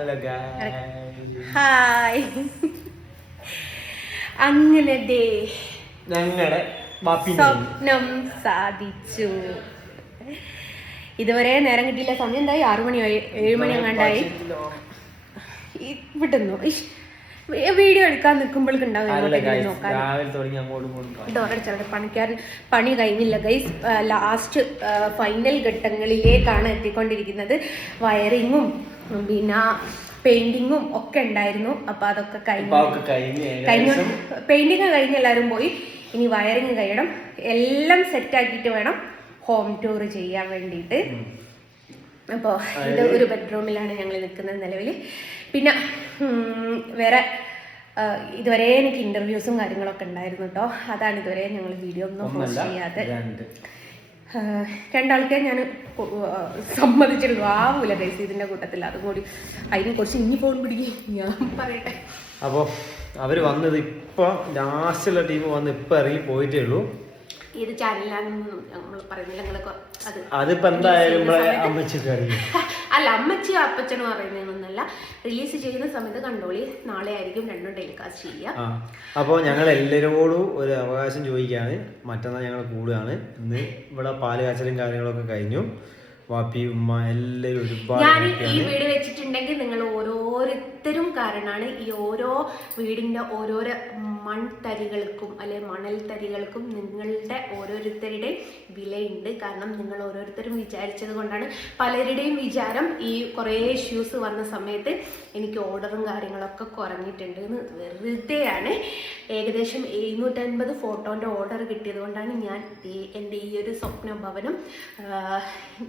Hello hi. അങ്ങനെ ഞങ്ങളുടെ സ്വപ്നം സാധിച്ചു. ഇതുവരെ നേരം കിട്ടിയില്ല. സമയം എന്തായി? 6 മണിയായി, 7 മണി അങ്ങാണ്ടായി. വിട്ടുന്നു വീഡിയോ എടുക്കാൻ നിൽക്കുമ്പോഴേക്കും ഡോറടിച്ചാൽ പണിക്കാരൻ പണി കഴിഞ്ഞില്ല ഗൈസ്. ലാസ്റ്റ് ഫൈനൽ ഘട്ടങ്ങളിലേക്കാണ് എത്തിക്കൊണ്ടിരിക്കുന്നത്. വയറിങ്ങും പിന്നെ പെയിന്റിങ്ങും ഒക്കെ ഉണ്ടായിരുന്നു. അപ്പൊ അതൊക്കെ കഴിഞ്ഞു. പെയിന്റിങ് കഴിഞ്ഞ് എല്ലാവരും പോയി. ഇനി വയറിങ് കഴിയണം. എല്ലാം സെറ്റ് ആക്കിയിട്ട് വേണം ഹോം ടൂർ ചെയ്യാൻ വേണ്ടിയിട്ട്. അപ്പോൾ ഇത് ഒരു ബെഡ്റൂമിലാണ് ഞങ്ങൾ നിൽക്കുന്നത് നിലവിൽ. പിന്നെ വേറെ ഇതുവരെ എനിക്ക് ഇന്റർവ്യൂസും കാര്യങ്ങളൊക്കെ ഉണ്ടായിരുന്നു കേട്ടോ. അതാണ് ഇതുവരെ ഞങ്ങൾ വീഡിയോ ഒന്നും പോസ്റ്റ് ചെയ്യാതെ. 2 ആൾക്കാരെ ഞാൻ സമ്മതിച്ചിട്ടുള്ളൂ. ആവൂല ഗൈസ് ഇതിന്റെ കൂട്ടത്തിൽ. അതും കൂടി അതിനെ കുറിച്ച് ഇനി ഫോൺ പിടിക്കും ഞാൻ പറയട്ടെ. അപ്പോൾ അവര് വന്നത് ഇപ്പൊ ലാസ്റ്റുള്ള ടീം വന്ന് ഇപ്പൊ ഇറങ്ങി പോയിട്ടേ ഉള്ളൂ. ഇത് ചാനലാണെന്നും നമ്മൾ പറയുന്നില്ല. അതിപ്പോ എന്തായാലും അല്ല, അമ്മച്ചി അപ്പച്ചനും പറയുന്നതൊന്നല്ല. റിലീസ് ചെയ്യുന്ന സമയത്ത് കണ്ടോളി. നാളെ ആയിരിക്കും 2 ടെലികാസ്റ്റ് ചെയ്യുക. അപ്പോൾ ഞങ്ങൾ എല്ലാവരോടും ഒരു അവകാശം ചോദിക്കുകയാണ്. മറ്റന്നാൾ ഞങ്ങൾ കൂടുകയാണ്. ഇന്ന് ഇവിടെ പാല് കാച്ചലും കാര്യങ്ങളൊക്കെ കഴിഞ്ഞു. വാപ്പി ഉമ്മ എല്ലാവരും ഒരുപാട്. ഞാൻ ഈ വീട് വെച്ചിട്ടുണ്ടെങ്കിൽ നിങ്ങൾ ഓരോരുത്തരും കാരണമാണ്. ഈ ഓരോ വീടിന്റെ ഓരോരോ മൺതരികൾക്കും അല്ലെ മണൽ തരികൾക്കും നിങ്ങളുടെ ഓരോരുത്തരുടെയും വിലയുണ്ട്. കാരണം നിങ്ങൾ ഓരോരുത്തരും വിചാരിച്ചത് കൊണ്ടാണ്. പലരുടെയും വിചാരം ഈ കുറേ ഇഷ്യൂസ് വന്ന സമയത്ത് എനിക്ക് ഓർഡറും കാര്യങ്ങളൊക്കെ കുറഞ്ഞിട്ടുണ്ട് എന്ന് വെറുതെയാണ്. ഏകദേശം 750 ഫോട്ടോന്റെ ഓർഡർ കിട്ടിയത് കൊണ്ടാണ് ഞാൻ എൻ്റെ ഈ ഒരു സ്വപ്ന ഭവനം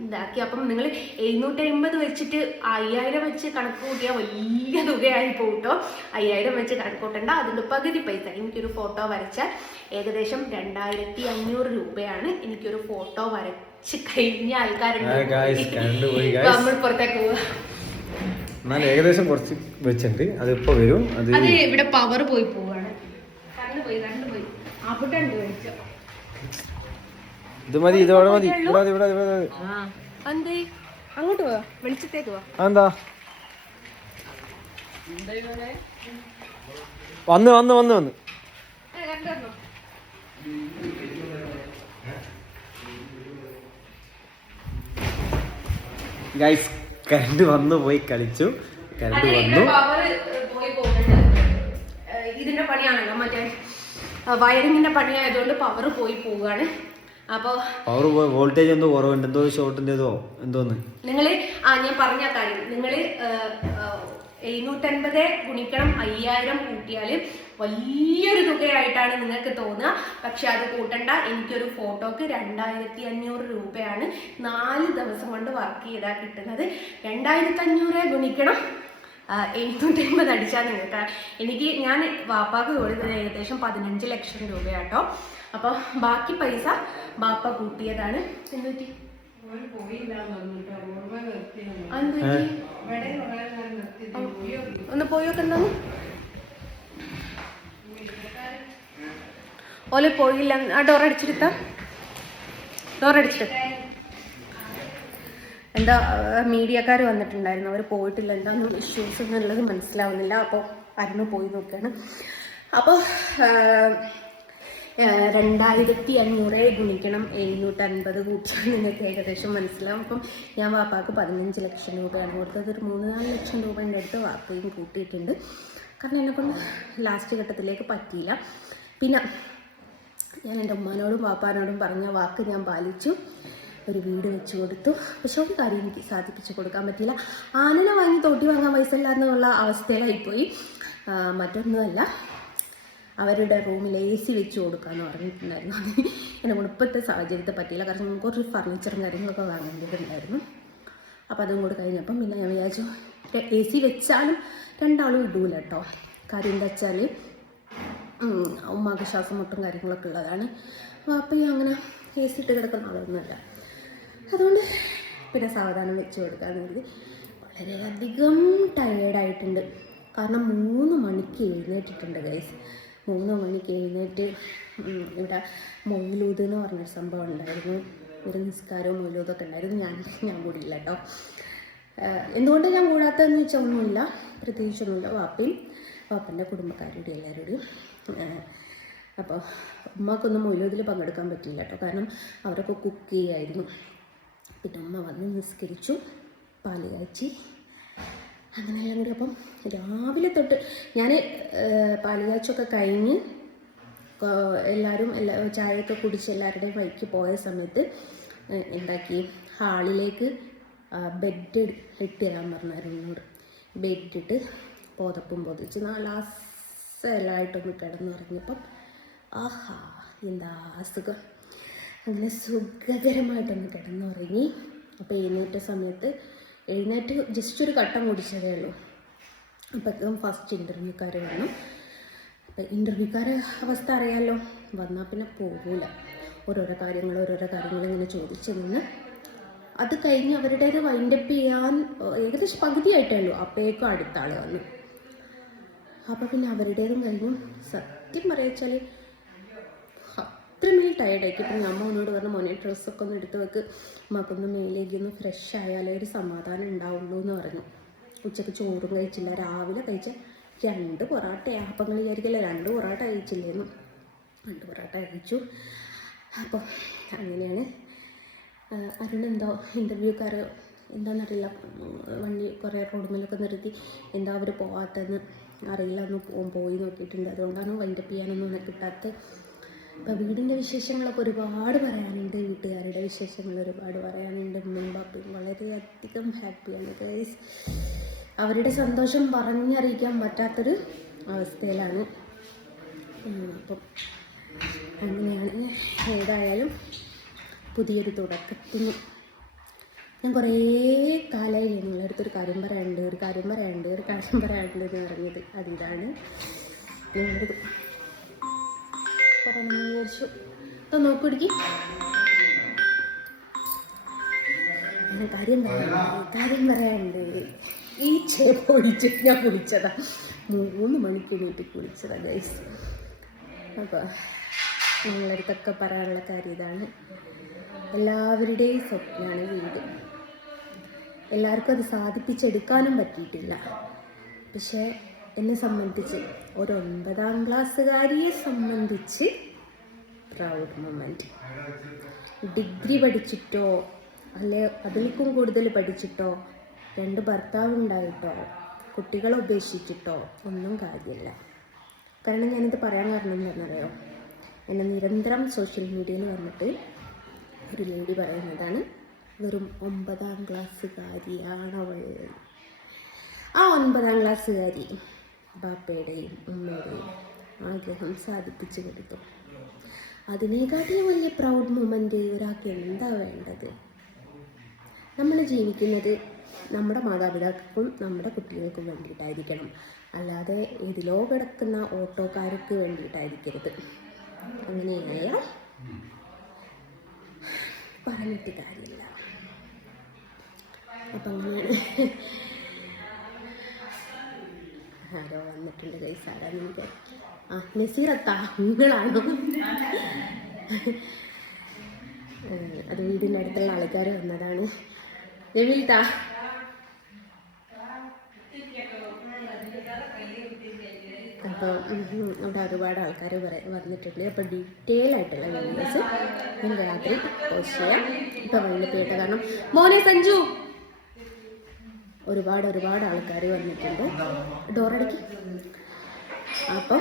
ഇതാക്കി. അപ്പം നിങ്ങൾ 750 വെച്ചിട്ട് 5000 വെച്ച് കണക്ക് കൂട്ടിയാൽ വലിയ തുകയായി പോകട്ടോ. 5000 വെച്ച് കണക്ക് കൂട്ടണ്ട. അതിൻ്റെ പകുതി പൈസ എനിക്കൊരു ഫോട്ടോ വരച്ചാൽ ഏകദേശം 2500 രൂപയാണ്. എനിക്കൊരു ഫോട്ടോ വരച്ച് കഴിഞ്ഞ ആൾക്കാരുണ്ട്. നമ്മൾ പുറത്തേക്ക് പോവുക. ഏകദേശം കുറച്ച് വെച്ചിട്ടുണ്ട്. അതിപ്പോ വരും. അത് ഇവിടെ പവർ പോയി പോവാണ്. കറണ്ട് പോയി. ആപ്പിട്ടുണ്ട് വെച്ചോ. ഇത് മതി. ഇതോടെ മതി. എന്തേ അങ്ങോട്ട് പോവാ? വെളിച്ചത്തേക്ക് പോവാ. എന്താ വന്ന് ഗൈസ് കറണ്ട് വന്നു പോയി കളിച്ചു. കറണ്ട് വന്നു. ഇതിന്റെ പണിയാണല്ലോ, മറ്റേ വയറിങ്ങിന്റെ പണിയായതുകൊണ്ട് പവർ പോയി പോവുകയാണ്. അപ്പൊ പവർ പോയി. വോൾട്ടേജ് എന്തോ കുറവുണ്ട്. എന്തോ ഷോർട്ടിൻ്റെതോ എന്തോന്ന്. നിങ്ങള് ഞാൻ പറഞ്ഞ കാര്യം, നിങ്ങള് 750 ഗുണിക്കണം 5000 കൂട്ടിയാല് വലിയൊരു തുകയായിട്ടാണ് നിങ്ങൾക്ക് തോന്നുക. പക്ഷെ അത് കൂട്ടണ്ട. എനിക്കൊരു ഫോട്ടോക്ക് 2500 രൂപയാണ് 4 ദിവസം കൊണ്ട് വർക്ക് ചെയ്താൽ കിട്ടുന്നത്. 2500 ഗുണിക്കണം 750 അടിച്ചാൽ നിങ്ങൾക്ക്. ഞാൻ വാപ്പാക്ക് കൊടുത്തത് ഏകദേശം 15 ലക്ഷം രൂപയാട്ടോ. അപ്പൊ ബാക്കി പൈസ ബാപ്പ കൂട്ടിയതാണ്. എന്തുപറ്റി? ഒന്ന് പോയൊക്കെ എന്താ ഓല് പോയില്ല. ആ ഡോറടിച്ചിട്ട് എന്താ മീഡിയക്കാർ വന്നിട്ടുണ്ടായിരുന്നു. അവർ പോയിട്ടില്ല. എന്താണെന്ന് ഇഷ്യൂസ് എന്നുള്ളത് മനസ്സിലാവുന്നില്ല. അപ്പോൾ അരുണ് പോയി നോക്കുകയാണ്. അപ്പോൾ 2500 ഗുണിക്കണം 750 കൂട്ടിയാൽ നിങ്ങൾക്ക് ഏകദേശം മനസ്സിലാവും. അപ്പം ഞാൻ വാപ്പാക്ക് 15 ലക്ഷം രൂപയാണ് കൊടുത്തത്. ഒരു 3-4 ലക്ഷം രൂപേൻ്റെ അടുത്ത് വാപ്പയും കൂട്ടിയിട്ടുണ്ട്. കാരണം എന്നെക്കൊണ്ട് ലാസ്റ്റ് ഘട്ടത്തിലേക്ക് പറ്റിയില്ല. പിന്നെ ഞാൻ എൻ്റെ ഉമ്മാനോടും വാപ്പാനോടും പറഞ്ഞ വാക്ക് ഞാൻ പാലിച്ചു. ഒരു വീട് വെച്ച് കൊടുത്തു. പക്ഷെ ഒരു കാര്യം എനിക്ക് സാധിപ്പിച്ച് കൊടുക്കാൻ പറ്റിയില്ല. ആനനെ വാങ്ങി തോട്ടി വാങ്ങാൻ പൈസ ഇല്ലാന്നുള്ള അവസ്ഥയിലായിപ്പോയി. മറ്റൊന്നുമല്ല, അവരുടെ റൂമിൽ AC വെച്ച് കൊടുക്കാമെന്ന് പറഞ്ഞിട്ടുണ്ടായിരുന്നു. എന്നെ കൊണ്ട് ഇപ്പോഴത്തെ സാഹചര്യത്തെ പറ്റിയില്ല. കാരണം നമുക്ക് കുറച്ച് ഫർണിച്ചറും കാര്യങ്ങളൊക്കെ വാങ്ങേണ്ടതുണ്ടായിരുന്നു. അപ്പോൾ അതും കൂടെ കഴിഞ്ഞപ്പം പിന്നെ ഞാൻ വിചാരിച്ചു AC വെച്ചാലും 2 ആളും ഇടൂല കേട്ടോ. കാര്യം എന്താ വെച്ചാൽ ഉമ്മാക്ക് ശ്വാസം മുട്ടും കാര്യങ്ങളൊക്കെ ഉള്ളതാണ്. അപ്പോൾ ഈ അങ്ങനെ AC ഇട്ട് കിടക്കുന്ന ആളൊന്നുമല്ല. അതുകൊണ്ട് പിന്നെ സാവധാനം വെച്ച് കൊടുക്കാമെന്നുള്ളത്. വളരെയധികം ടയേർഡായിട്ടുണ്ട്. കാരണം 3 മണിക്ക് എഴുന്നേറ്റിട്ടുണ്ട് ഗൈസ്. 3 മണിക്ക് എഴുന്നേറ്റ് ഇവിടെ മൗലൂദ് എന്ന് പറഞ്ഞൊരു സംഭവം ഉണ്ടായിരുന്നു. ഒരു നിസ്കാരവും മൗലൂദൊക്കെ ഉണ്ടായിരുന്നു. ഞാൻ കൂടിയില്ല കേട്ടോ. എന്തുകൊണ്ട് ഞാൻ കൂടാത്തതെന്ന് വെച്ചാൽ ഒന്നുമില്ല, പ്രത്യേകിച്ചൊന്നുമില്ല. വാപ്പൻ്റെ കുടുംബക്കാരുടെ എല്ലാവരുടെയും. അപ്പോൾ ഉമ്മക്കൊന്നും മൗലൂദിൽ പങ്കെടുക്കാൻ പറ്റിയില്ല കേട്ടോ, കാരണം അവരൊക്കെ കുക്ക് ചെയ്യായിരുന്നു. പിന്നെ ഉമ്മ വന്ന് നിസ്കരിച്ചു, പാല് കാച്ചി, അങ്ങനെയെല്ലാം കൂടി. അപ്പം രാവിലെ തൊട്ട് ഞാൻ പാല് കാച്ചൊക്കെ കഴിഞ്ഞ് എല്ലാവരും ചായയൊക്കെ കുടിച്ച് എല്ലാവരുടെയും വഴിക്ക് പോയ സമയത്ത് എന്താക്കി, ഹാളിലേക്ക് ബെഡ് ഇട്ട് തരാൻ പറഞ്ഞായിരുന്നു എന്നോട്. ബെഡിട്ട് പുതപ്പും പൊതിച്ച് നല്ല അസലായിട്ടൊന്ന് കിടന്നുറങ്ങിയപ്പം ആഹാ എന്താ സുഖം, അങ്ങനെ സുഖകരമായിട്ടൊന്ന് കിടന്നുറങ്ങി. അപ്പോൾ എഴുന്നേറ്റ് ജസ്റ്റ് ഒരു കട്ടം കുടിച്ചതേ ഉള്ളൂ. അപ്പോഴേക്കും ഫസ്റ്റ് ഇൻ്റർവ്യൂക്കാർ വന്നു. അപ്പം ഇൻ്റർവ്യൂക്കാരെ അവസ്ഥ അറിയാമല്ലോ, വന്നാൽ പിന്നെ പോകൂല. ഓരോരോ കാര്യങ്ങൾ ഇങ്ങനെ ചോദിച്ചു നിന്ന് അത് കഴിഞ്ഞ് അവരുടേത് വൈൻഡപ്പ് ചെയ്യാൻ ഏകദേശം പകുതിയായിട്ടേ ഉള്ളൂ. അപ്പോഴേക്കും അടുത്ത ആൾ വന്നു. അപ്പോൾ പിന്നെ അവരുടേതും കഴിഞ്ഞു. സത്യം പറയുക അത്രമേൽ ടയർഡാക്കി. ഇപ്പം അമ്മ ഒന്നോട് പറഞ്ഞു, മോനെ ഡ്രസ്സൊക്കെ ഒന്ന് എടുത്ത് വെക്ക്, അമ്മക്കൊന്ന് മേലേക്ക് ഒന്ന് ഫ്രഷ് ആയാലേ ഒരു സമാധാനം ഉണ്ടാവുള്ളൂ എന്ന് പറഞ്ഞു. ഉച്ചയ്ക്ക് ചോറും കഴിച്ചില്ല, രാവിലെ കഴിച്ച 2 പൊറാട്ടയാണ്. അപ്പം നിങ്ങൾ വിചാരിക്കില്ല 2 പൊറാട്ട കഴിച്ചില്ലേന്നു. 2 പൊറാട്ട കഴിച്ചു. അപ്പോൾ അങ്ങനെയാണ്. അരുണെന്തോ ഇൻ്റർവ്യൂക്കാർ എന്താണെന്നറിയില്ല, വണ്ടി കുറേ റോഡുമേലൊക്കെ നിർത്തി, എന്താ അവർ പോകാത്തതെന്ന് അറിയില്ല, ഒന്ന് പോയി നോക്കിയിട്ടുണ്ട്. അതുകൊണ്ടാണ് വൈൻഡപ്പ് ചെയ്യാനൊന്നും കിട്ടാത്തത്. അപ്പോൾ വീടിൻ്റെ വിശേഷങ്ങളൊക്കെ ഒരുപാട് പറയാനുണ്ട്, വീട്ടുകാരുടെ വിശേഷങ്ങൾ ഒരുപാട് പറയാനുണ്ട്. ഉമ്മയും ബാപ്പയും വളരെയധികം ഹാപ്പിയാണ് ഗൈസ്. അവരുടെ സന്തോഷം പറഞ്ഞറിയിക്കാൻ പറ്റാത്തൊരു അവസ്ഥയിലാണ്. അപ്പം അങ്ങനെയാണ്. ഏതായാലും പുതിയൊരു തുടക്കത്തിന് ഞാൻ കുറേ കാലമായി നിങ്ങളടുത്തൊരു കാര്യം പറയാനുണ്ട് എന്ന് പറഞ്ഞത്. അതിതാണ് നിങ്ങളത് പറയണമെന്ന് വിചാരിച്ചു. അപ്പോൾ നോക്കിടിക്ക് കാര്യം പറയാനുണ്ട്. ഈ പോയിച്ച് ഞാൻ കുളിച്ചതാ, 3 മണിക്ക് വീട്ടിൽ കുളിച്ചതാ ഗൈസ്. അപ്പോൾ നിങ്ങളടുത്തൊക്കെ പറയാനുള്ള കാര്യം ഇതാണ്. എല്ലാവരുടെയും സ്വപ്നമാണ് വീട്. എല്ലാവർക്കും അത് സാധിപ്പിച്ചെടുക്കാനും പറ്റിയിട്ടില്ല. പക്ഷേ എന്നെ സംബന്ധിച്ച് ഒരു 9ാം ക്ലാസ്സുകാരിയെ സംബന്ധിച്ച് പ്രൗഡ് മൊമെൻറ്റ്. ഡിഗ്രി പഠിച്ചിട്ടോ അല്ലെ അതിൽക്കും കൂടുതൽ പഠിച്ചിട്ടോ 2 ഭർത്താവുണ്ടായിട്ടോ കുട്ടികളെ ഉപേക്ഷിച്ചിട്ടോ ഒന്നും കാര്യമില്ല. കാരണം ഞാനിത് പറയാൻ കാരണം എന്താണെന്നറിയോ, എന്നെ നിരന്തരം സോഷ്യൽ മീഡിയയിൽ വന്നിട്ട് ഒരു ലേഡി പറയുന്നതാണ്, വെറും 9ാം ക്ലാസ്സുകാരിയാണവൾ. ആ 9ാം ക്ലാസ്സുകാരി ബാപ്പയുടെയും ഉമ്മയുടെയും ആഗ്രഹം സാധിപ്പിച്ചു കൊടുത്തു. അതിനേക്കാട്ടിലും വലിയ പ്രൗഡ് മൊമെൻ്റ് ഒരാൾക്ക് എന്താ വേണ്ടത്? നമ്മൾ ജീവിക്കുന്നത് നമ്മുടെ മാതാപിതാക്കൾക്കും നമ്മുടെ കുട്ടികൾക്കും വേണ്ടിയിട്ടായിരിക്കണം, അല്ലാതെ ഇതിലോ കിടക്കുന്ന ഓട്ടോക്കാർക്ക് വേണ്ടിയിട്ടായിരിക്കരുത്. അങ്ങനെയായ പറഞ്ഞിട്ട് കാര്യമില്ല. അപ്പം അങ്ങനെയാണ്. ആരോ വന്നിട്ടുണ്ട് ഗൈസ്, ആരാന്ന് എനിക്ക് നസീറത്താ നിങ്ങളാണോ? അത് വീടിൻ്റെ അടുത്തുള്ള ആൾക്കാർ വന്നതാണ്. ജമീൽത്താ അപ്പോൾ അവിടെ ഒരുപാട് ആൾക്കാർ വന്നിട്ടുണ്ട്. അപ്പോൾ ഡീറ്റെയിൽ ആയിട്ടുള്ള വീഡിയോസ് ഞാൻ രാത്രി പോസ്റ്റ് ചെയ്യാം. ഇപ്പോൾ വൈകിട്ട് കേട്ട കാരണം മോനെ സഞ്ജു ഒരുപാട് ആൾക്കാർ വന്നിട്ടുണ്ട്. ഡോറടിക്ക്. അപ്പോൾ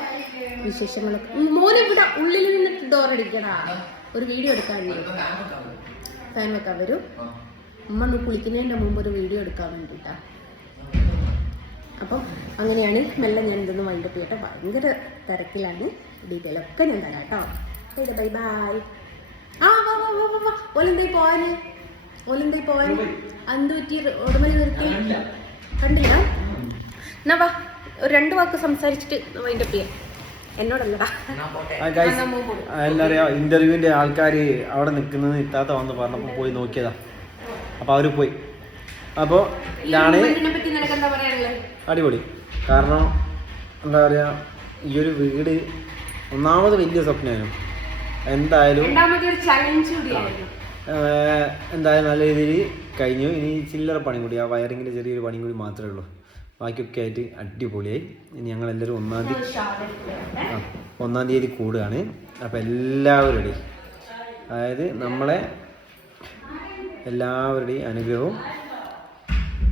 വിശേഷങ്ങളൊക്കെ മോനെ ഇവിടെ ഉള്ളിൽ നിന്നിട്ട് ഡോറടിക്കടാ, ഒരു വീഡിയോ എടുക്കാൻ ഫാൻ വെക്കാൻ വരും. ഉമ്മ ഒന്ന് കുളിക്കുന്നതിൻ്റെ മുമ്പ് ഒരു വീഡിയോ എടുക്കാൻ വേണ്ടിയിട്ടാണ്. അപ്പം അങ്ങനെയാണ്. മെല്ലെ ഞാൻ ഇതൊന്ന് വൈൻഡപ്പ് ചെയ്യട്ടെ, ഭയങ്കര തിരക്കിലാണ്. ഡീറ്റെയിലൊക്കെ ഞാൻ തരാം കേട്ടോ. Bye bye. ഓലെന്തായി പോവാൻ എന്ത് പറ്റി? ഉടമലി നിർത്തി കണ്ടില്ല. എന്നാ വാ, ഒരു 2 വാക്ക് സംസാരിച്ചിട്ട് വൈൻഡപ്പ് ചെയ്യാം. എന്നോടല്ലടാ. എന്താ പറയാ, ഇന്റർവ്യൂവിന്റെ ആൾക്കാർ അവിടെ നിൽക്കുന്നത് ഇത്താത്ത വന്ന് പറഞ്ഞപ്പോൾ പോയി നോക്കിയതാ. അപ്പോൾ അവർ പോയി. അപ്പോൾ ഇതാണ് അടിപൊളി. കാരണം എന്താ പറയുക, ഈ ഒരു വീട് ഒന്നാമത് വലിയ സ്വപ്നമായിരുന്നു. എന്തായാലും എന്തായാലും നല്ല രീതിയിൽ കഴിഞ്ഞു. ഇനി ചില്ലറ പണി കൂടി, ആ വയറിങ്ങിൻ്റെ ചെറിയൊരു പണി കൂടി മാത്രമേ ഉള്ളൂ. ബാക്കിയൊക്കെ ആയിട്ട് അടിപൊളിയായി. ഇനി ഞങ്ങളെല്ലാവരും 1-ാം തീയതി കൂടുകയാണ്. അപ്പോൾ എല്ലാവരുടെയും, അതായത് നമ്മളെ എല്ലാവരുടെയും അനുഗ്രഹവും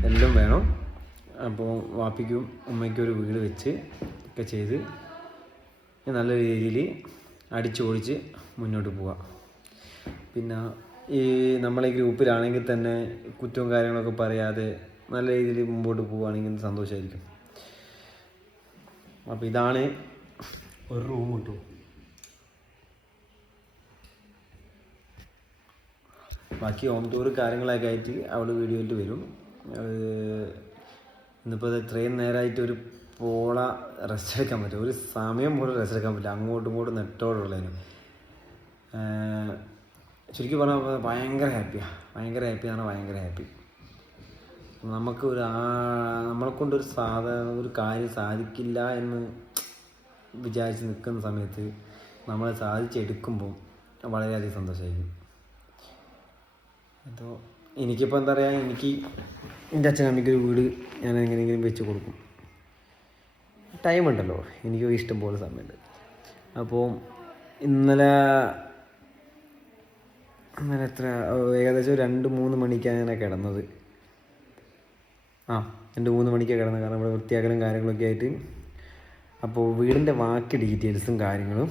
എല്ലാം വേണം. അപ്പോൾ വാപ്പിക്കും ഉമ്മയ്ക്കും ഒരു വീട് വെച്ച് ഒക്കെ ചെയ്ത് നല്ല രീതിയിൽ അടിച്ചു പൊളിച്ച് മുന്നോട്ട് പോവാം. പിന്നെ ഈ നമ്മളെ ഗ്രൂപ്പിലാണെങ്കിൽ തന്നെ കുറ്റവും കാര്യങ്ങളൊക്കെ പറയാതെ നല്ല രീതിയിൽ മുമ്പോട്ട് പോവുകയാണെങ്കിൽ സന്തോഷമായിരിക്കും. അപ്പോൾ ഇതാണ് ഒരു റൂം കിട്ടും. ബാക്കി ഹോം ടൂർ കാര്യങ്ങളൊക്കെ ആയിട്ട് അവിടെ വീഡിയോയിൽ വരും. ഇന്നിപ്പോൾ ഇത്രയും നേരമായിട്ട് ഒരു പോള റെസ്റ്റ് എടുക്കാൻ പറ്റും, ഒരു സമയം പോലും റെസ്റ്റ് എടുക്കാൻ പറ്റില്ല. അങ്ങോട്ടും ഇങ്ങോട്ടും നെട്ടോടുള്ളതിനും ശരിക്കും പറഞ്ഞാൽ ഭയങ്കര ഹാപ്പിയാണ്. ഭയങ്കര ഹാപ്പി. നമുക്ക് നമ്മളെ കൊണ്ടൊരു ഒരു കാര്യം സാധിക്കില്ല എന്ന് വിചാരിച്ച് നിൽക്കുന്ന സമയത്ത് നമ്മളെ സാധിച്ചെടുക്കുമ്പോൾ വളരെയധികം സന്തോഷമായിരിക്കും. അപ്പോൾ എനിക്കിപ്പോൾ എന്താ പറയുക, എനിക്ക് എൻ്റെ അച്ഛനമ്മയ്ക്കൊരു വീട് ഞാൻ എങ്ങനെയെങ്കിലും വെച്ച് കൊടുക്കും. ടൈം ഉണ്ടല്ലോ, എനിക്ക് ഇഷ്ടം പോലെ സമയമുണ്ട്. അപ്പോൾ ഇന്നലെ ഏകദേശം 2-3 മണിക്കാണ് ഞാൻ കിടന്നത്. 2-3 മണിക്കാണ് കിടന്നത്. കാരണം ഇവിടെ വൃത്തിയാക്കലും കാര്യങ്ങളൊക്കെ ആയിട്ട്. അപ്പോൾ വീടിൻ്റെ ബാക്കി ഡീറ്റെയിൽസും കാര്യങ്ങളും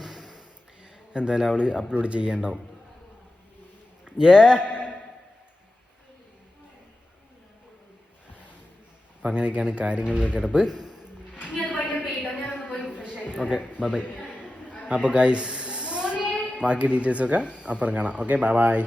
എന്തായാലും അവൾ അപ്ലോഡ് ചെയ്യേണ്ടാവും. അപ്പം അങ്ങനെയൊക്കെയാണ് കാര്യങ്ങളിലെ കിടപ്പ്. Okay, by. അപ്പോൾ ഗൈസ്, ബാക്കി ഡീറ്റെയിൽസൊക്കെ അപ്പുറം കാണാം. Okay, by.